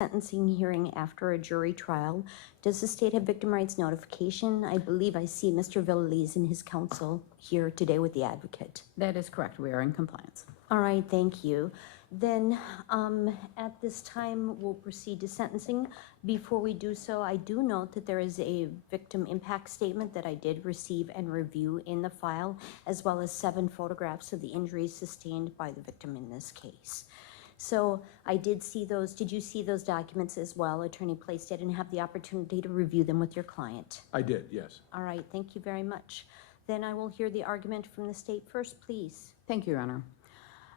sentencing hearing after a jury trial. Does the state have victim rights notification? I believe I see Mr. Villaliz and his counsel here today with the advocate. That is correct. We are in compliance. All right, thank you. Then at this time, we'll proceed to sentencing. Before we do so, I do note that there is a victim impact statement that I did receive and review in the file, as well as 7 photographs of the injuries sustained by the victim in this case. So I did see those. Did you see those documents as well, Attorney Plaisted, and have the opportunity to review them with your client? I did, yes. All right, thank you very much. Then I will hear the argument from the state first, please. Thank you, Your Honor.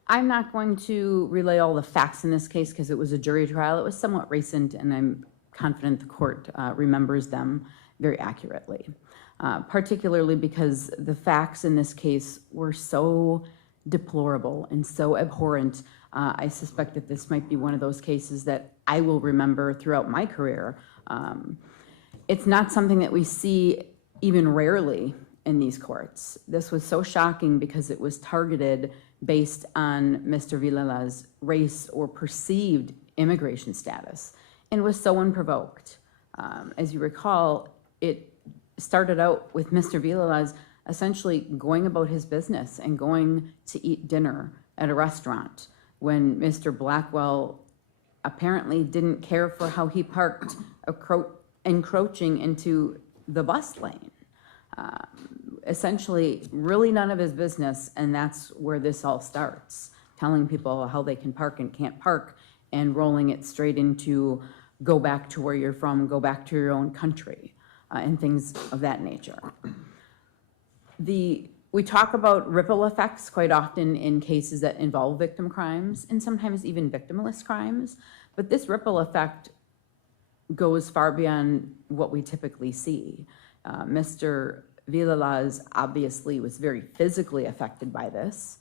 I'm not going to relay all the facts in this case because it was a jury trial. It was somewhat recent, and I'm confident the court remembers them very accurately, particularly because the facts in this case were so deplorable and so abhorrent. I suspect that this might be one of those cases that I will remember throughout my career. It's not something that we see even rarely in these courts. This was so shocking because it was targeted based on Mr. Villalaz's race or perceived immigration status and was so unprovoked. As you recall, it started out with Mr. Villalaz essentially going about his business and going to eat dinner at a restaurant when Mr. Blackwell apparently didn't care for how he parked, encroaching into the bus lane. Essentially, really none of his business, and that's where this all starts, telling people how they can park and can't park, and rolling it straight into go back to where you're from, go back to your own country, and things of that nature. We talk about ripple effects quite often in cases that involve victim crimes and sometimes even victimless crimes, but this ripple effect goes far beyond what we typically see. Mr. Villalaz obviously was very physically affected by this.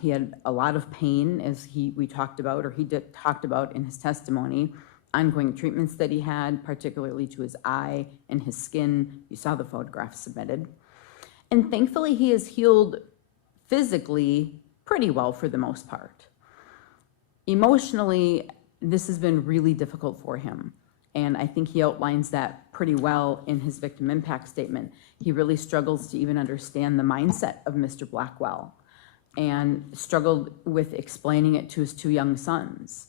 He had a lot of pain, as we talked about, or he talked about in his testimony, ongoing treatments that he had, particularly to his eye and his skin. You saw the photographs submitted. And thankfully, he has healed physically pretty well for the most part. Emotionally, this has been really difficult for him. And I think he outlines that pretty well in his victim impact statement. He really struggles to even understand the mindset of Mr. Blackwell and struggled with explaining it to his 2 young sons.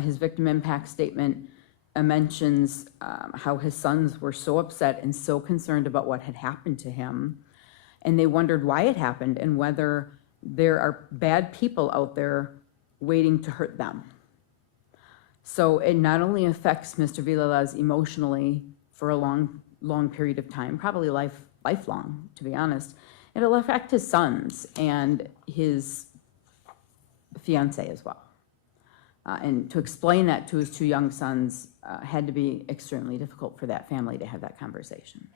His victim impact statement mentions how his sons were so upset and so concerned about what had happened to him, and they wondered why it happened and whether there are bad people out there waiting to hurt them. So it not only affects Mr. Villalaz emotionally for a long period of time, probably lifelong, to be honest. It'll affect his sons and his fiance as well. And to explain that to his 2 young sons had to be extremely difficult for that family to have that conversation.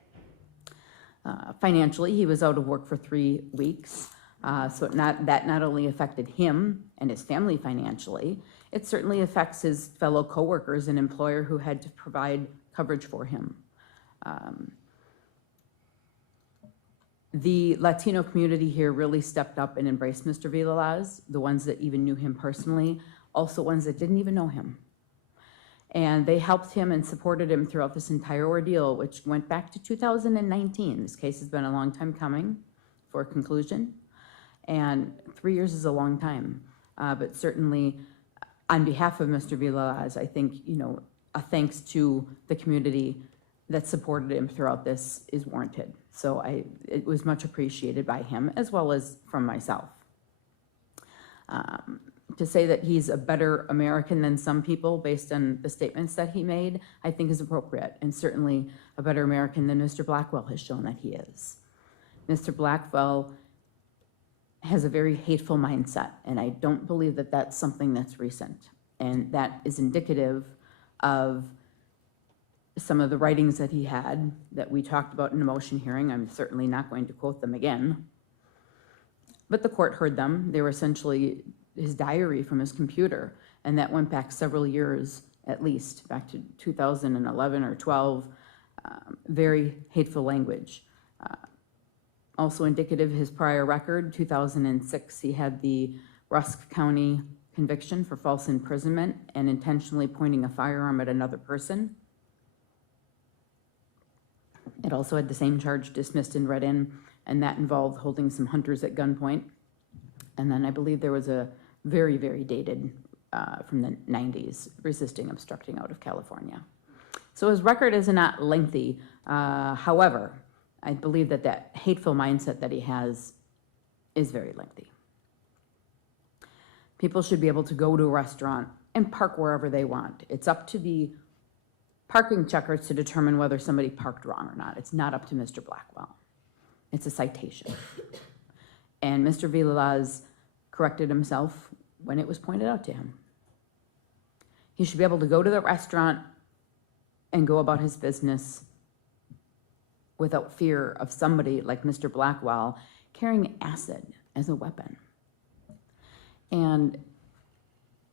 Financially, he was out of work for 3 weeks. So that not only affected him and his family financially, it certainly affects his fellow coworkers and employer who had to provide coverage for him. The Latino community here really stepped up and embraced Mr. Villalaz, the ones that even knew him personally, also ones that didn't even know him. And they helped him and supported him throughout this entire ordeal, which went back to 2019. This case has been a long time coming for a conclusion. And 3 years is a long time, but certainly on behalf of Mr. Villalaz, I think, a thanks to the community that supported him throughout this is warranted. So it was much appreciated by him as well as from myself. To say that he's a better American than some people based on the statements that he made, I think is appropriate, and certainly a better American than Mr. Blackwell has shown that he is. Mr. Blackwell has a very hateful mindset, and I don't believe that that's something that's recent. And that is indicative of some of the writings that he had that we talked about in a motion hearing. I'm certainly not going to quote them again. But the court heard them. They were essentially his diary from his computer, and that went back several years, at least, back to 2011 or 12. Very hateful language. Also indicative of his prior record, 2006, he had the Rusk County conviction for false imprisonment and intentionally pointing a firearm at another person. It also had the same charge dismissed and read in, and that involved holding some hunters at gunpoint. And then I believe there was a very, very dated from the 90s, resisting obstructing out of California. So his record is not lengthy. However, I believe that that hateful mindset that he has is very lengthy. People should be able to go to a restaurant and park wherever they want. It's up to the parking checkers to determine whether somebody parked wrong or not. It's not up to Mr. Blackwell. It's a citation. And Mr. Villalaz corrected himself when it was pointed out to him. He should be able to go to the restaurant and go about his business without fear of somebody like Mr. Blackwell carrying acid as a weapon. And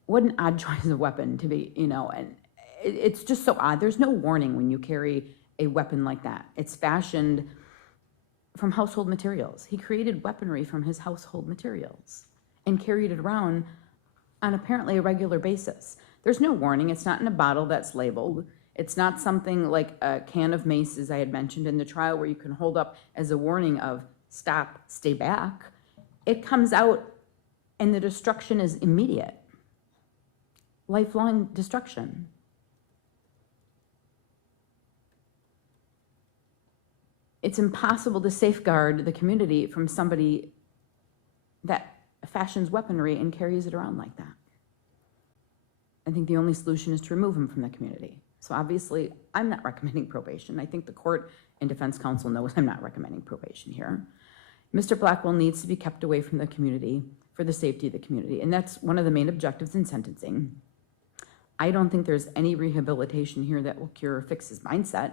what an odd choice of weapon to be, and it's just so odd. There's no warning when you carry a weapon like that. It's fashioned from household materials. He created weaponry from his household materials and carried it around on apparently a regular basis. There's no warning. It's not in a bottle that's labeled. It's not something like a can of mace, as I had mentioned in the trial, where you can hold up as a warning of stop, stay back. It comes out and the destruction is immediate. Lifelong destruction. It's impossible to safeguard the community from somebody that fashions weaponry and carries it around like that. I think the only solution is to remove him from the community. So obviously, I'm not recommending probation. I think the court and defense counsel knows I'm not recommending probation here. Mr. Blackwell needs to be kept away from the community for the safety of the community, and that's one of the main objectives in sentencing. I don't think there's any rehabilitation here that will cure or fix his mindset,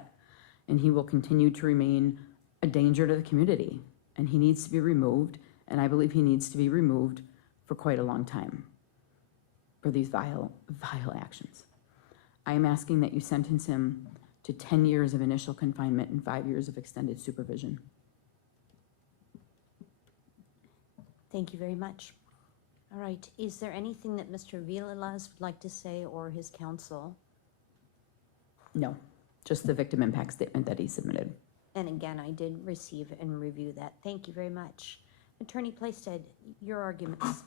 and he will continue to remain a danger to the community, and he needs to be removed, and I believe he needs to be removed for quite a long time for these vile, vile actions. I am asking that you sentence him to 10 years of initial confinement and 5 years of extended supervision. Thank you very much. All right, is there anything that Mr. Villalaz would like to say or his counsel? No, just the victim impact statement that he submitted. And again, I did receive and review that. Thank you very much. Attorney Plaisted, your arguments.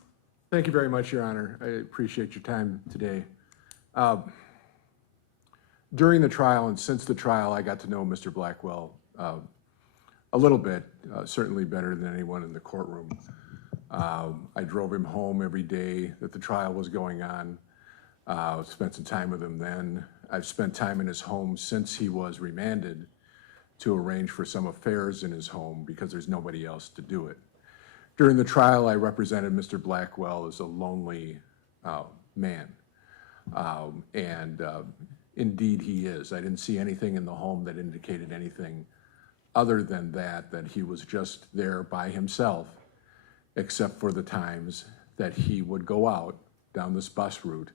Thank you very much, Your Honor. I appreciate your time today. During the trial and since the trial, I got to know Mr. Blackwell a little bit, certainly better than anyone in the courtroom. I drove him home every day that the trial was going on, spent some time with him then. I've spent time in his home since he was remanded to arrange for some affairs in his home because there's nobody else to do it. During the trial, I represented Mr. Blackwell as a lonely man, and indeed he is. I didn't see anything in the home that indicated anything other than that he was just there by himself, except for the times that he would go out down this bus route,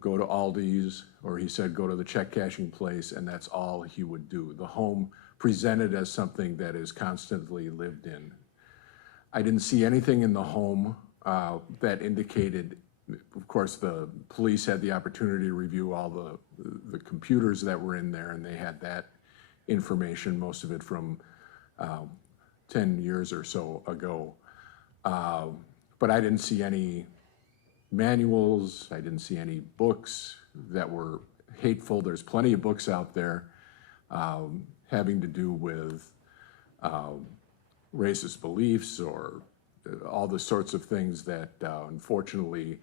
go to Aldi's, or he said go to the check cashing place, and that's all he would do. The home presented as something that is constantly lived in. I didn't see anything in the home that indicated, of course, the police had the opportunity to review all the computers that were in there, and they had that information, most of it from 10 years or so ago. But I didn't see any manuals, I didn't see any books that were hateful. There's plenty of books out there having to do with racist beliefs or all the sorts of things that unfortunately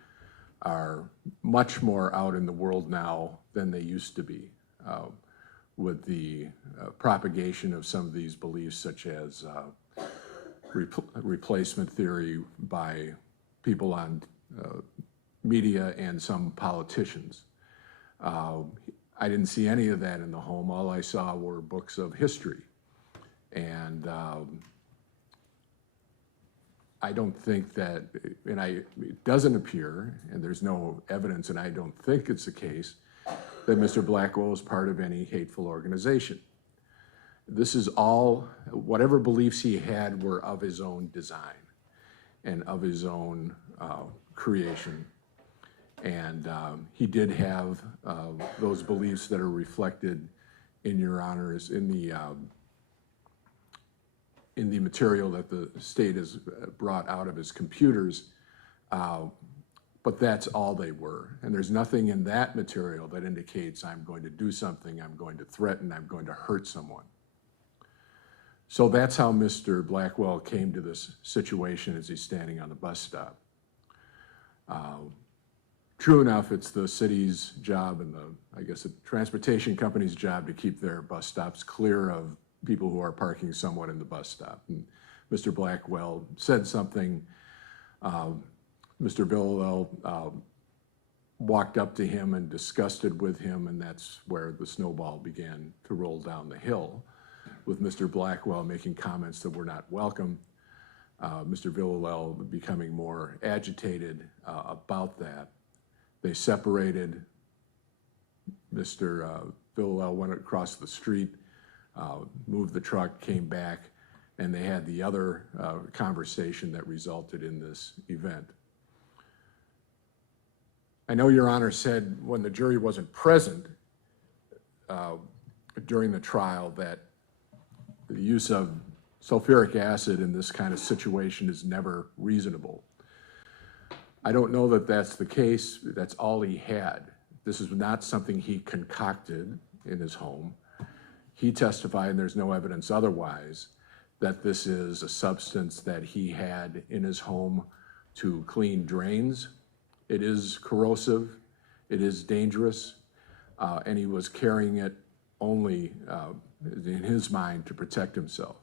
are much more out in the world now than they used to be, with the propagation of some of these beliefs, such as replacement theory by people on media and some politicians. I didn't see any of that in the home. All I saw were books of history. And I don't think that, it doesn't appear, and there's no evidence, and I don't think it's the case, that Mr. Blackwell is part of any hateful organization. This is all, whatever beliefs he had were of his own design and of his own creation And he did have those beliefs that are reflected in Your Honors in the material that the state has brought out of his computers, but that's all they were. And there's nothing in that material that indicates I'm going to do something, I'm going to threaten, I'm going to hurt someone. So that's how Mr. Blackwell came to this situation as he's standing on the bus stop. True enough, it's the city's job and I guess the transportation company's job to keep their bus stops clear of people who are parking somewhat in the bus stop. And Mr. Blackwell said something. Mr. Villawell walked up to him and discussed it with him, and that's where the snowball began to roll down the hill, with Mr. Blackwell making comments that were not welcome, Mr. Villawell becoming more agitated about that. They separated. Mr. Villawell went across the street, moved the truck, came back, and they had the other conversation that resulted in this event. I know Your Honor said when the jury wasn't present during the trial that the use of sulfuric acid in this kind of situation is never reasonable. I don't know that that's the case. That's all he had. This is not something he concocted in his home. He testified, and there's no evidence otherwise, that this is a substance that he had in his home to clean drains. It is corrosive, it is dangerous, and he was carrying it only in his mind to protect himself.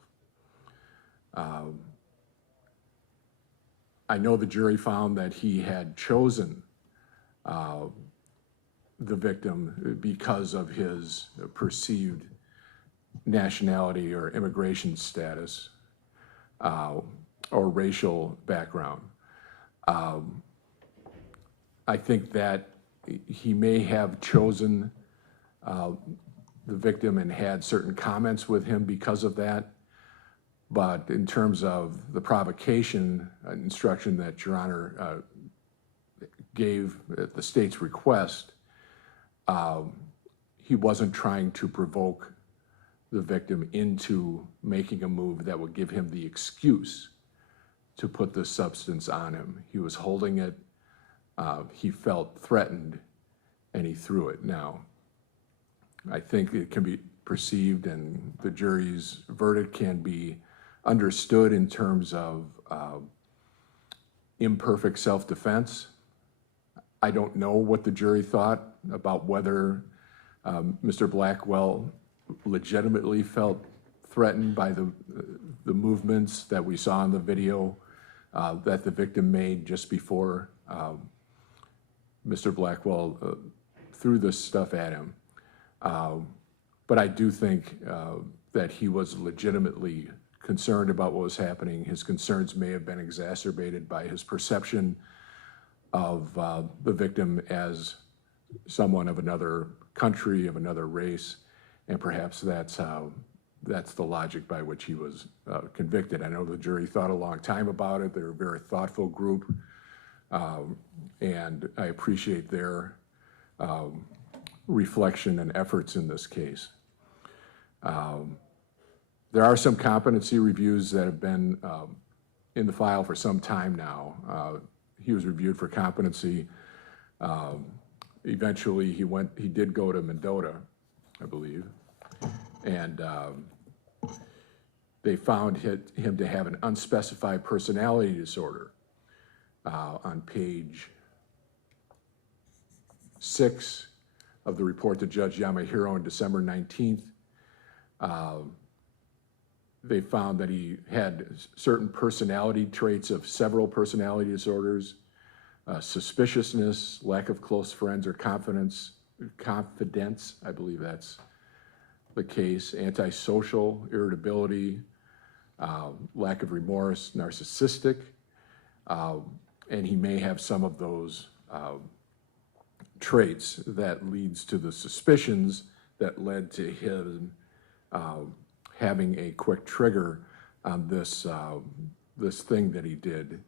I know the jury found that he had chosen the victim because of his perceived nationality or immigration status or racial background. I think that he may have chosen the victim and had certain comments with him because of that. But in terms of the provocation instruction that Your Honor gave at the state's request, he wasn't trying to provoke the victim into making a move that would give him the excuse to put this substance on him. He was holding it, he felt threatened, and he threw it. Now, I think it can be perceived and the jury's verdict can be understood in terms of imperfect self-defense. I don't know what the jury thought about whether Mr. Blackwell legitimately felt threatened by the movements that we saw in the video that the victim made just before Mr. Blackwell threw this stuff at him. But I do think that he was legitimately concerned about what was happening. His concerns may have been exacerbated by his perception of the victim as someone of another country, of another race, and perhaps that's the logic by which he was convicted. I know the jury thought a long time about it. They're a very thoughtful group, and I appreciate their reflection and efforts in this case. There are some competency reviews that have been in the file for some time now. He was reviewed for competency. Eventually, he did go to Mendota, I believe, and they found him to have an unspecified personality disorder on page 6 of the report to Judge Yamahiro on December 19th. They found that he had certain personality traits of several personality disorders, suspiciousness, lack of close friends or confidence, I believe that's the case, antisocial, irritability, lack of remorse, narcissistic, and he may have some of those traits that leads to the suspicions that led to him having a quick trigger on this thing that he did.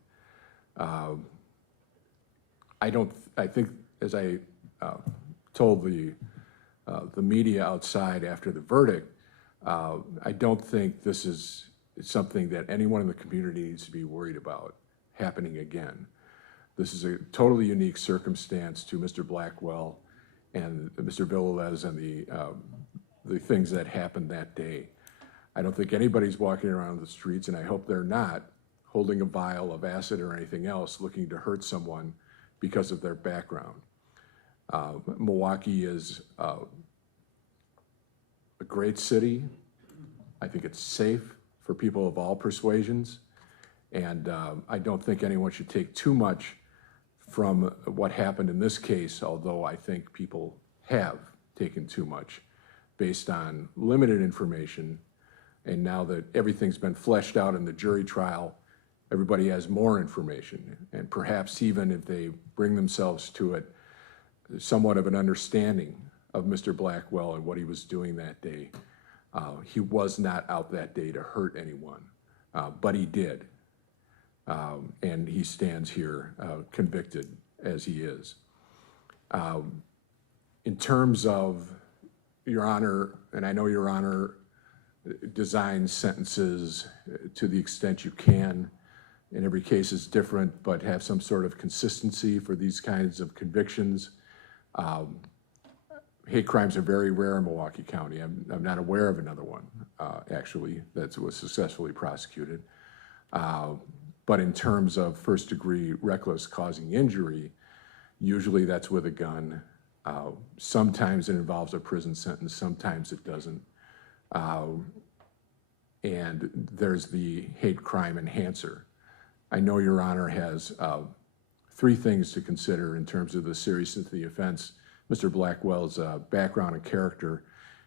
I I think, as I told the media outside after the verdict, I don't think this is something that anyone in the community needs to be worried about happening again. This is a totally unique circumstance to Mr. Blackwell and Mr. Villalez and the things that happened that day. I don't think anybody's walking around the streets, and I hope they're not, holding a vial of acid or anything else looking to hurt someone because of their background. Milwaukee is a great city. I think it's safe for people of all persuasions, and I don't think anyone should take too much from what happened in this case, although I think people have taken too much based on limited information. And now that everything's been fleshed out in the jury trial, everybody has more information. And perhaps even if they bring themselves to it, somewhat of an understanding of Mr. Blackwell and what he was doing that day. He was not out that day to hurt anyone, but he did. And he stands here convicted as he is. In terms of, Your Honor, and I know Your Honor designs sentences to the extent you can, and every case is different, but have some sort of consistency for these kinds of convictions. Hate crimes are very rare in Milwaukee County. I'm not aware of another one, actually, that was successfully prosecuted. But in terms of first-degree reckless causing injury, usually that's with a gun. Sometimes it involves a prison sentence, sometimes it doesn't. And there's the hate crime enhancer. I know Your Honor has 3 things to consider in terms of the seriousness of the offense, Mr. Blackwell's background and character,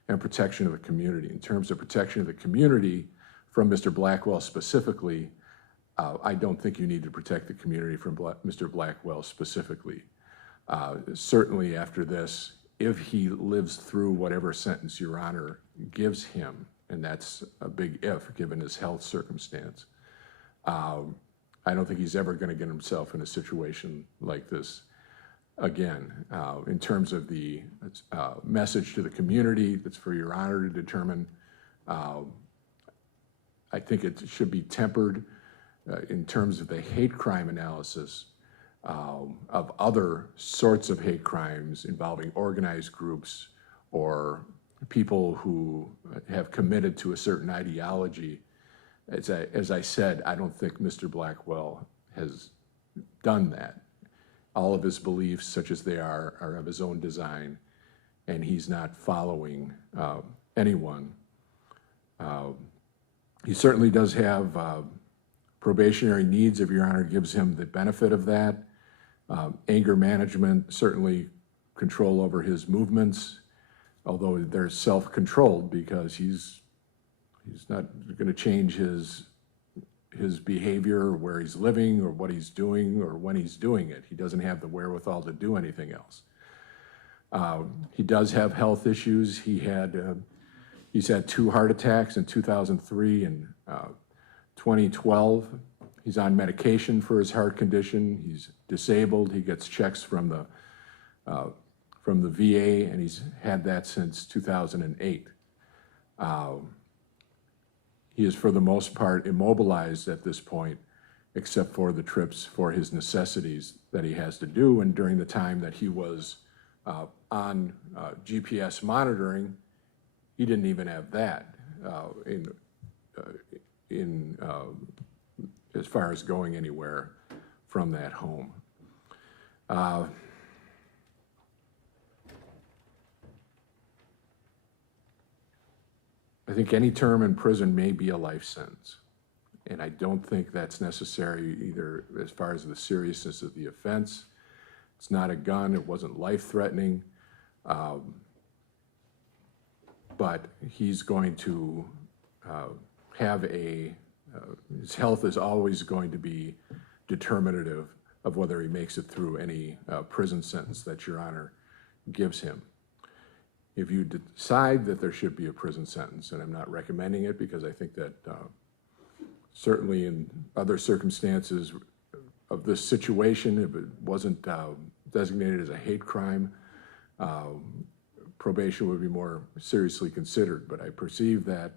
and protection of the community. In terms of protection of the community from Mr. Blackwell specifically, I don't think you need to protect the community from Mr. Blackwell specifically. Certainly after this, if he lives through whatever sentence Your Honor gives him, and that's a big if, given his health circumstance, I don't think he's ever going to get himself in a situation like this again. In terms of the message to the community, that's for Your Honor to determine. I think it should be tempered in terms of the hate crime analysis of other sorts of hate crimes involving organized groups or people who have committed to a certain ideology. As I said, I don't think Mr. Blackwell has done that. All of his beliefs, such as they are of his own design, and he's not following anyone. He certainly does have probationary needs, if Your Honor gives him the benefit of that. Anger management, certainly control over his movements, although they're self-controlled because he's not going to change his behavior or where he's living or what he's doing or when he's doing it. He doesn't have the wherewithal to do anything else. He does have health issues. He's had 2 heart attacks in 2003 and 2012. He's on medication for his heart condition. He's disabled. He gets checks from the VA, and he's had that since 2008. He is, for the most part, immobilized at this point, except for the trips for his necessities that he has to do. And during the time that he was on GPS monitoring, he didn't even have that as far as going anywhere from that home. I think any term in prison may be a life sentence, and I don't think that's necessary either as far as the seriousness of the offense. It's not a gun, it wasn't life-threatening, but he's going to have his health is always going to be determinative of whether he makes it through any prison sentence that Your Honor gives him. If you decide that there should be a prison sentence, and I'm not recommending it because I think that certainly in other circumstances of this situation, if it wasn't designated as a hate crime, probation would be more seriously considered. But I perceive that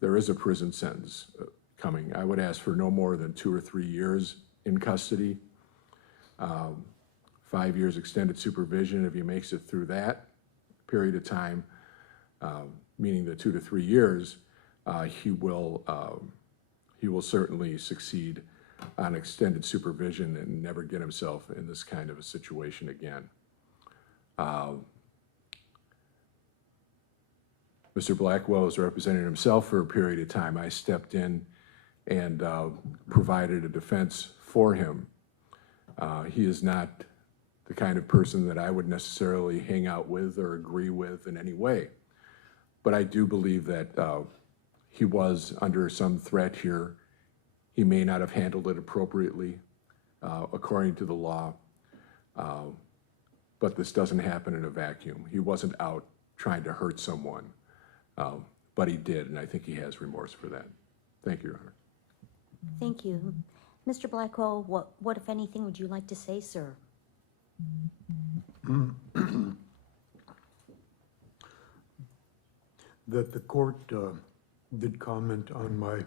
there is a prison sentence coming. I would ask for no more than 2 or 3 years in custody, 5 years extended supervision. If he makes it through that period of time, meaning the 2 to 3 years, he will certainly succeed on extended supervision and never get himself in this kind of a situation again. Mr. Blackwell has represented himself for a period of time. I stepped in and provided a defense for him. He is not the kind of person that I would necessarily hang out with or agree with in any way. But I do believe that he was under some threat here. He may not have handled it appropriately according to the law, but this doesn't happen in a vacuum. He wasn't out trying to hurt someone, but he did, and I think he has remorse for that. Thank you, Your Honor. Thank you. Mr. Blackwell, what, if anything, would you like to say, sir? That the court did comment on my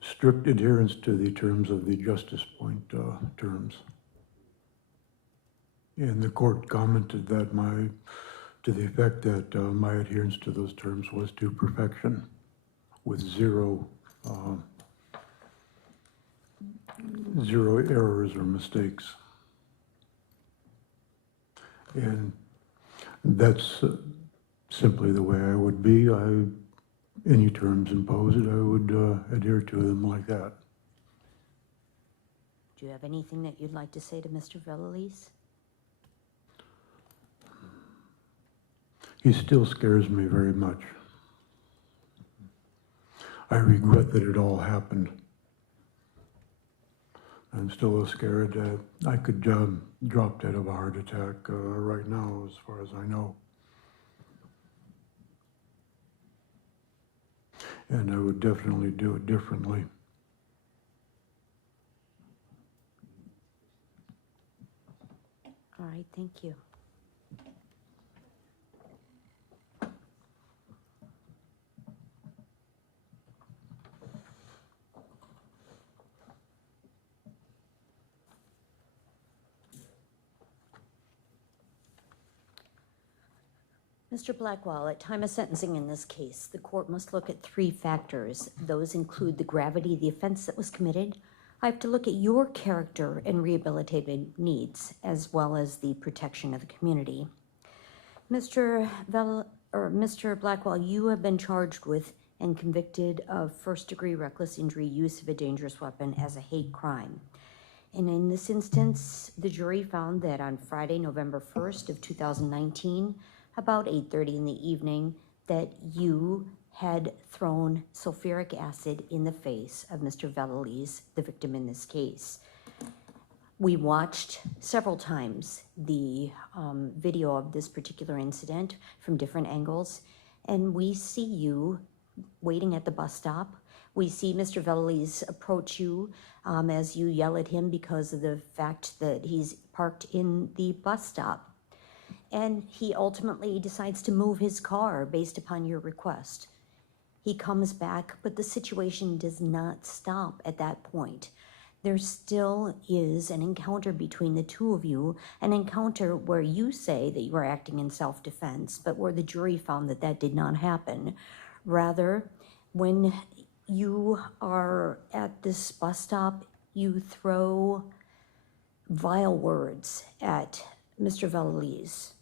strict adherence to the terms of the Justice Point terms. And the court commented that to the effect that my adherence to those terms was to perfection, with zero errors or mistakes. And that's simply the way I would be. Any terms imposed, I would adhere to them like that. Do you have anything that you'd like to say to Mr. Vallelise? He still scares me very much. I regret that it all happened. I'm still scared that I could drop dead of a heart attack right now, as far as I know. And I would definitely do it differently. All right, thank you. Mr. Blackwell, at time of sentencing in this case, the court must look at 3 factors. Those include the gravity of the offense that was committed. I have to look at your character and rehabilitative needs, as well as the protection of the community. Mr. Blackwell, you have been charged with and convicted of first-degree reckless injury, use of a dangerous weapon as a hate crime. And in this instance, the jury found that on Friday, November 1st of 2019, about 8:30 in the evening, that you had thrown sulfuric acid in the face of Mr. Vallelise, the victim in this case. We watched several times the video of this particular incident from different angles, and we see you waiting at the bus stop. We see Mr. Vallelise approach you as you yell at him because of the fact that he's parked in the bus stop. And he ultimately decides to move his car based upon your request. He comes back, but the situation does not stop at that point. There still is an encounter between the two of you, an encounter where you say that you are acting in self-defense, but where the jury found that that did not happen. Rather, when you are at this bus stop, you throw vile words at Mr. Vallelise.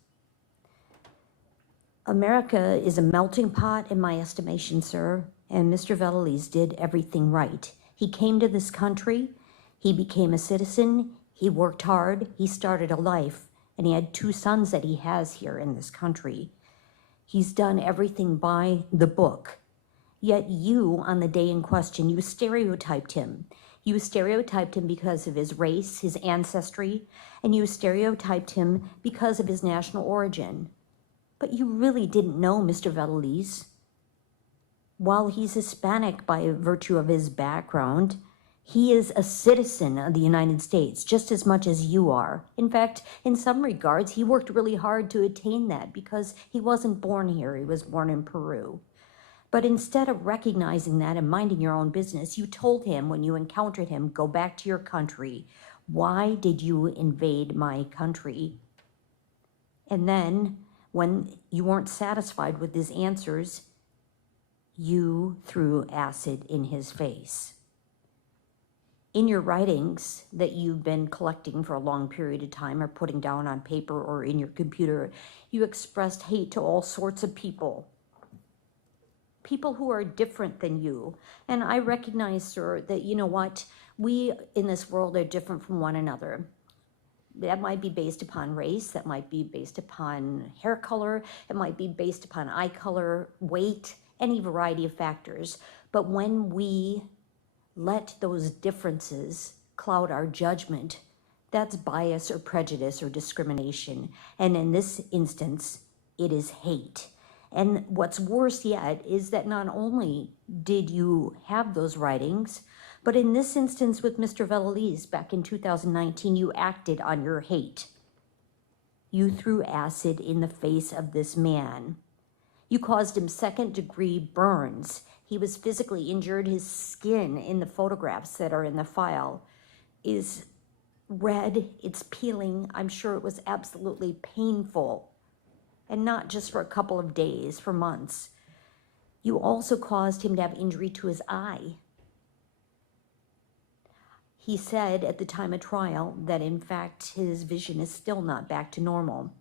America is a melting pot in my estimation, sir, and Mr. Vallelise did everything right. He came to this country, he became a citizen, he worked hard, he started a life, and he had 2 sons that he has here in this country. He's done everything by the book. Yet you, on the day in question, you stereotyped him. You stereotyped him because of his race, his ancestry, and you stereotyped him because of his national origin. But you really didn't know Mr. Vallelise. While he's Hispanic by virtue of his background, He is a citizen of the United States just as much as you are. In fact, in some regards, he worked really hard to attain that because he wasn't born here. He was born in Peru. But instead of recognizing that and minding your own business, you told him when you encountered him, go back to your country. Why did you invade my country? And then, when you weren't satisfied with his answers, you threw acid in his face. In your writings that you've been collecting for a long period of time or putting down on paper or in your computer, you expressed hate to all sorts of people. People who are different than you. And I recognize, sir, that you know what? We in this world are different from one another. That might be based upon race, that might be based upon hair color, it might be based upon eye color, weight, any variety of factors. But when we let those differences cloud our judgment, that's bias or prejudice or discrimination. And in this instance, it is hate. And what's worse yet is that not only did you have those writings, but in this instance with Mr. Vallelise back in 2019, you acted on your hate. You threw acid in the face of this man. You caused him second-degree burns. He was physically injured. His skin in the photographs that are in the file is red. It's peeling. I'm sure it was absolutely painful. And not just for a couple of days, for months. You also caused him to have injury to his eye. He said at the time of trial that in fact his vision is still not back to normal.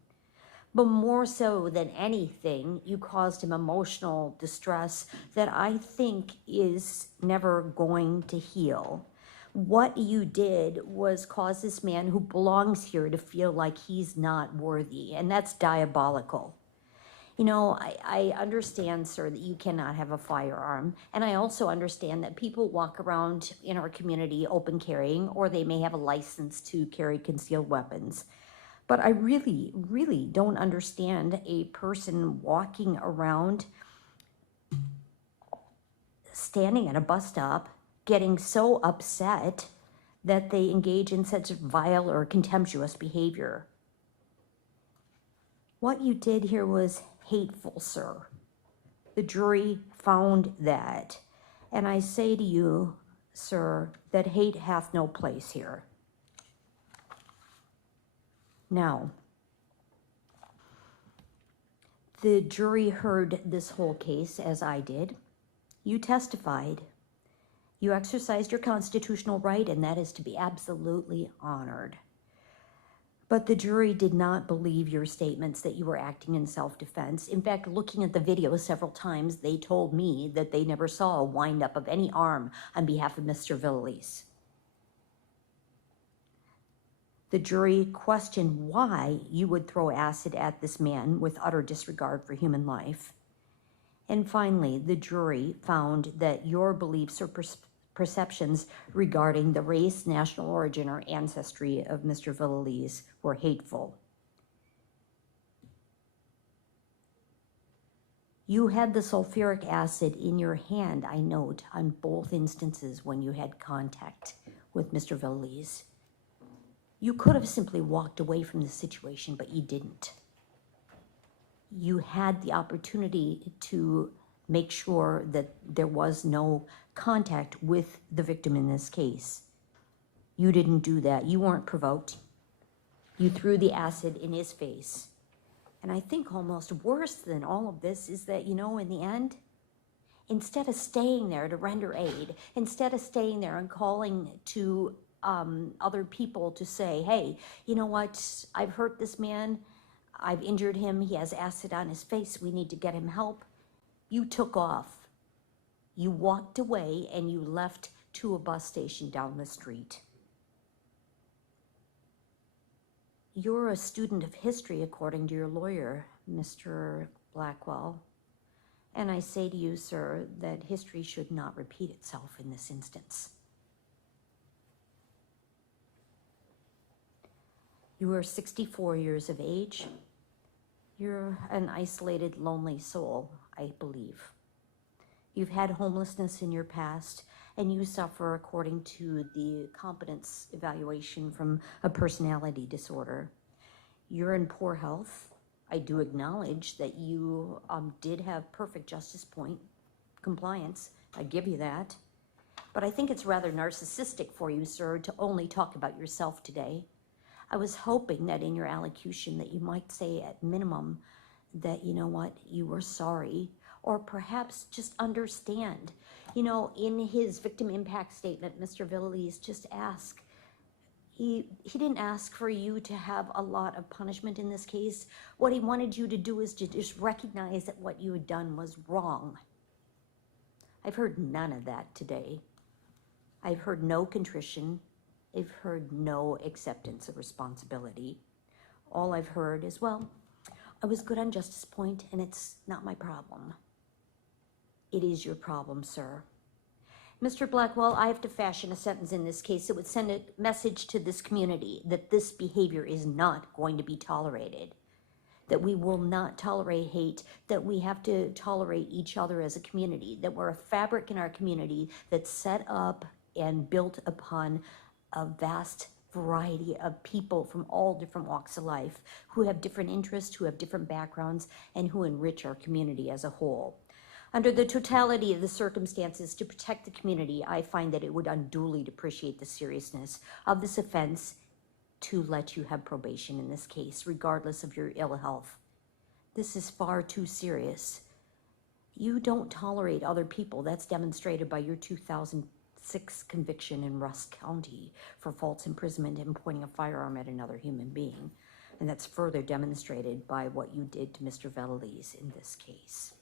But more so than anything, you caused him emotional distress that I think is never going to heal. What you did was cause this man who belongs here to feel like he's not worthy, and that's diabolical. You know, I understand, sir, that you cannot have a firearm, and I also understand that people walk around in our community open carrying, or they may have a license to carry concealed weapons. But I really, really don't understand a person walking around, standing at a bus stop, getting so upset that they engage in such vile or contemptuous behavior. What you did here was hateful, sir. The jury found that. And I say to you, sir, that hate hath no place here. Now, the jury heard this whole case as I did. You testified. You exercised your constitutional right, and that is to be absolutely honored. But the jury did not believe your statements that you were acting in self-defense. In fact, looking at the video several times, they told me that they never saw a wind-up of any arm on behalf of Mr. Vallelise. The jury questioned why you would throw acid at this man with utter disregard for human life. And finally, the jury found that your beliefs or perceptions regarding the race, national origin, or ancestry of Mr. Vallelise were hateful. You had the sulfuric acid in your hand, I note, on both instances when you had contact with Mr. Vallelise. You could have simply walked away from the situation, but you didn't. You had the opportunity to make sure that there was no contact with the victim in this case. You didn't do that. You weren't provoked. You threw the acid in his face. And I think almost worse than all of this is that, you know, in the end, instead of staying there to render aid, instead of staying there and calling to other people to say, hey, you know what, I've hurt this man, I've injured him, he has acid on his face, we need to get him help, you took off. You walked away and you left to a bus station down the street. You're a student of history, according to your lawyer, Mr. Blackwell. And I say to you, sir, that history should not repeat itself in this instance. You are 64 years of age. You're an isolated, lonely soul, I believe. You've had homelessness in your past, and you suffer according to the competence evaluation from a personality disorder. You're in poor health. I do acknowledge that you did have perfect justice point compliance. I give you that. But I think it's rather narcissistic for you, sir, to only talk about yourself today. I was hoping that in your allocution that you might say at minimum that, you know what, you were sorry, or perhaps just understand. You know, in his victim impact statement, Mr. Villales just asked, he didn't ask for you to have a lot of punishment in this case. What he wanted you to do is to just recognize that what you had done was wrong. I've heard none of that today. I've heard no contrition. I've heard no acceptance of responsibility. All I've heard is, well, I was good on justice point and it's not my problem. It is your problem, sir. Mr. Blackwell, I have to fashion a sentence in this case that would send a message to this community that this behavior is not going to be tolerated, that we will not tolerate hate, that we have to tolerate each other as a community, that we're a fabric in our community that's set up and built upon a vast variety of people from all different walks of life who have different interests, who have different backgrounds, and who enrich our community as a whole. Under the totality of the circumstances, to protect the community, I find that it would unduly depreciate the seriousness of this offense to let you have probation in this case, regardless of your ill health. This is far too serious. You don't tolerate other people. That's demonstrated by your 2006 conviction in Rusk County for false imprisonment and pointing a firearm at another human being. And that's further demonstrated by what you did to Mr. Villales in this case.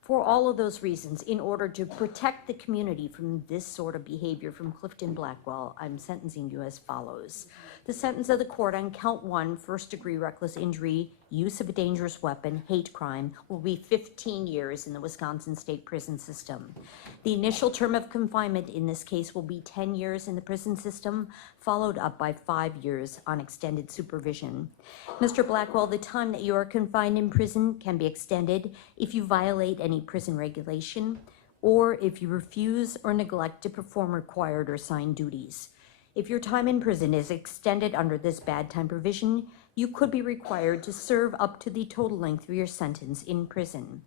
For all of those reasons, in order to protect the community from this sort of behavior from Clifton Blackwell, I'm sentencing you as follows. The sentence of the court on count 1, first-degree reckless injury, use of a dangerous weapon, hate crime, will be 15 years in the Wisconsin State Prison System. The initial term of confinement in this case will be 10 years in the prison system, followed up by 5 years on extended supervision. Mr. Blackwell, the time that you are confined in prison can be extended if you violate any prison regulation or if you refuse or neglect to perform required or assigned duties. If your time in prison is extended under this bad time provision, you could be required to serve up to the total length of your sentence in prison.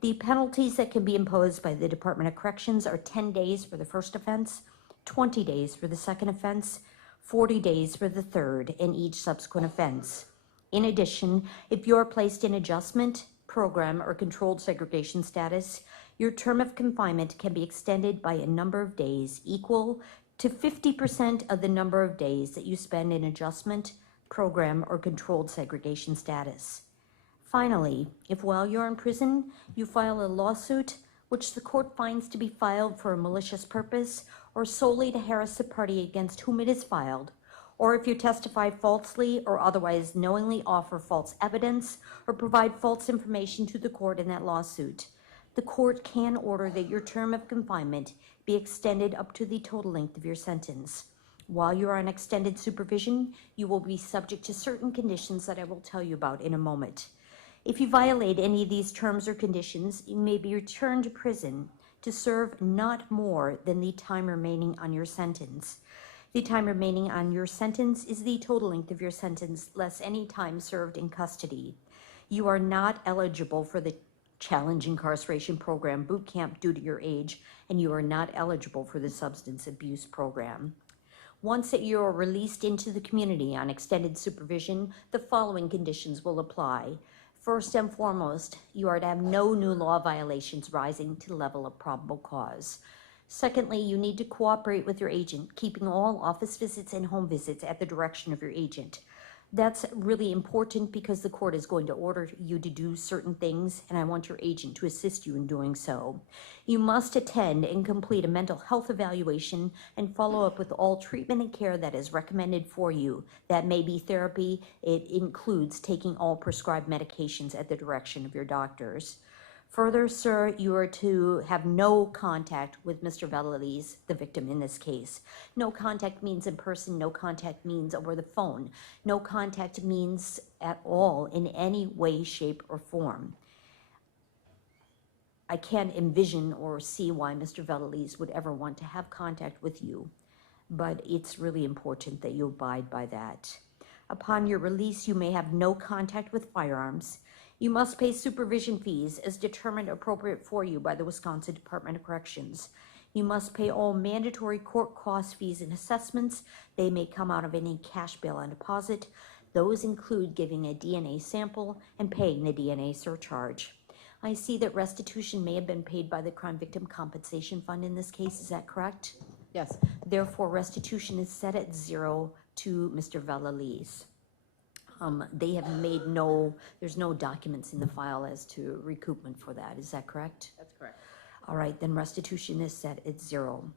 The penalties that can be imposed by the Department of Corrections are 10 days for the first offense, 20 days for the second offense, 40 days for the third, and each subsequent offense. In addition, if you are placed in adjustment, program, or controlled segregation status, your term of confinement can be extended by a number of days equal to 50% of the number of days that you spend in adjustment, program, or controlled segregation status. Finally, if while you're in prison, you file a lawsuit which the court finds to be filed for a malicious purpose or solely to harass the party against whom it is filed, or if you testify falsely or otherwise knowingly offer false evidence or provide false information to the court in that lawsuit, the court can order that your term of confinement be extended up to the total length of your sentence. While you are on extended supervision, you will be subject to certain conditions that I will tell you about in a moment. If you violate any of these terms or conditions, you may be returned to prison to serve not more than the time remaining on your sentence. The time remaining on your sentence is the total length of your sentence, less any time served in custody. You are not eligible for the Challenge Incarceration Program boot camp due to your age, and you are not eligible for the Substance Abuse Program. Once that you are released into the community on extended supervision, the following conditions will apply. First and foremost, you are to have no new law violations rising to the level of probable cause. Secondly, you need to cooperate with your agent, keeping all office visits and home visits at the direction of your agent. That's really important because the court is going to order you to do certain things, and I want your agent to assist you in doing so. You must attend and complete a mental health evaluation and follow up with all treatment and care that is recommended for you. That may be therapy. It includes taking all prescribed medications at the direction of your doctors. Further, sir, you are to have no contact with Mr. Villales, the victim in this case. No contact means in person, no contact means over the phone. No contact means at all in any way, shape, or form. I can't envision or see why Mr. Valdez would ever want to have contact with you, but it's really important that you abide by that. Upon your release, you may have no contact with firearms. You must pay supervision fees as determined appropriate for you by the Wisconsin Department of Corrections. You must pay all mandatory court cost fees and assessments. They may come out of any cash bail on deposit. Those include giving a DNA sample and paying the DNA surcharge. I see that restitution may have been paid by the Crime Victim Compensation Fund in this case. Is that correct? Yes. Therefore, restitution is set at 0 to Mr. Valdez. They have made there's no documents in the file as to recoupment for that. Is that correct? That's correct. All right, then restitution is set at 0.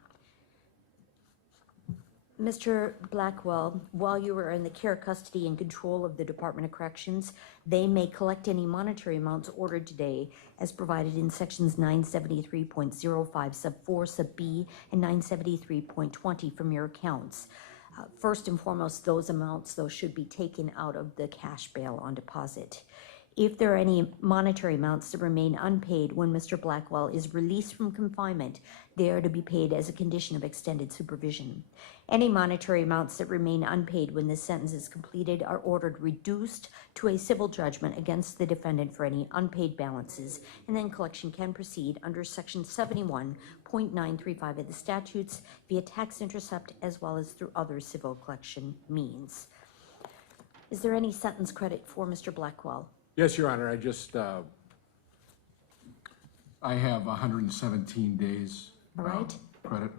Mr. Blackwell, while you were in the care, custody, and control of the Department of Corrections, they may collect any monetary amounts ordered today as provided in sections 973.05 sub 4 sub B and 973.20 from your accounts. First and foremost, those amounts, though, should be taken out of the cash bail on deposit. If there are any monetary amounts that remain unpaid when Mr. Blackwell is released from confinement, they are to be paid as a condition of extended supervision. Any monetary amounts that remain unpaid when this sentence is completed are ordered reduced to a civil judgment against the defendant for any unpaid balances, and then collection can proceed under section 71.935 of the statutes via tax intercept as well as through other civil collection means. Is there any sentence credit for Mr. Blackwell? Yes, Your Honor, I have 117 days. All right. Credit.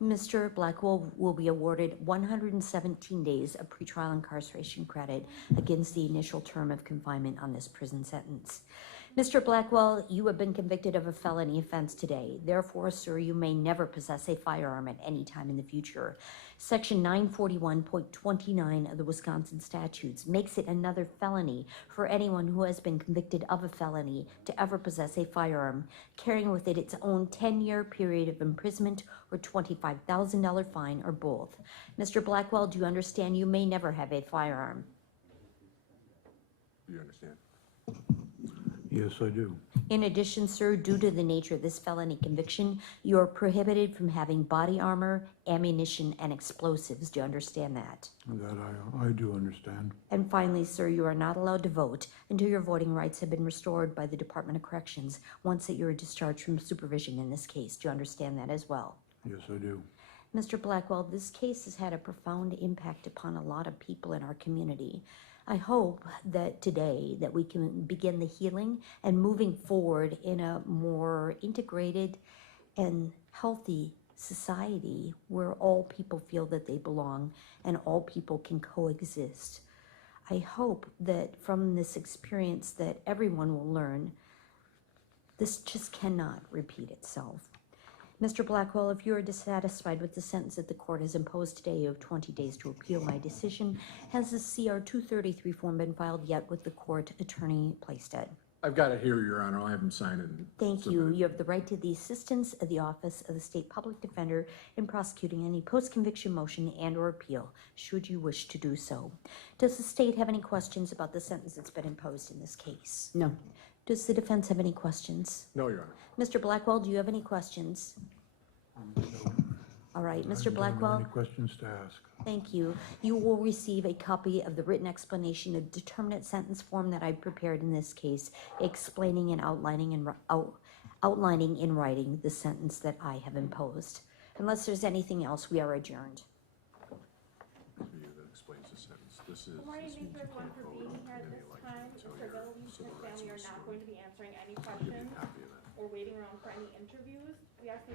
Mr. Blackwell will be awarded 117 days of pretrial incarceration credit against the initial term of confinement on this prison sentence. Mr. Blackwell, you have been convicted of a felony offense today. Therefore, sir, you may never possess a firearm at any time in the future. Section 941.29 of the Wisconsin statutes makes it another felony for anyone who has been convicted of a felony to ever possess a firearm, carrying with it its own 10-year period of imprisonment or $25,000 fine or both. Mr. Blackwell, do you understand you may never have a firearm? Do you understand? Yes, I do. In addition, sir, due to the nature of this felony conviction, you are prohibited from having body armor, ammunition, and explosives. Do you understand that? That I do understand. And finally, sir, you are not allowed to vote until your voting rights have been restored by the Department of Corrections once that you are discharged from supervision in this case. Do you understand that as well? Yes, I do. Mr. Blackwell, this case has had a profound impact upon a lot of people in our community. I hope that today that we can begin the healing and moving forward in a more integrated and healthy society where all people feel that they belong and all people can coexist. I hope that from this experience that everyone will learn this just cannot repeat itself. Mr. Blackwell, if you are dissatisfied with the sentence that the court has imposed today, you have 20 days to appeal my decision. Has the CR 233 form been filed yet with the court attorney Plaisted? I've got it here, Your Honor. I'll have him sign it. Thank you. You have the right to the assistance of the Office of the State Public Defender in prosecuting any post-conviction motion and or appeal, should you wish to do so. Does the state have any questions about the sentence that's been imposed in this case? No. Does the defense have any questions? No, Your Honor. Mr. Blackwell, do you have any questions? All right, Mr. Blackwell. Any questions to ask? Thank you. You will receive a copy of the written explanation of determinate sentence form that I prepared in this case, explaining and outlining in writing the sentence that I have imposed. Unless there's anything else, we are adjourned. For you that explains the sentence. This is. Good morning, thank you everyone for being here at this time. Mr. Valdez and his family are not going to be answering any questions or waiting around for any interviews. We ask that you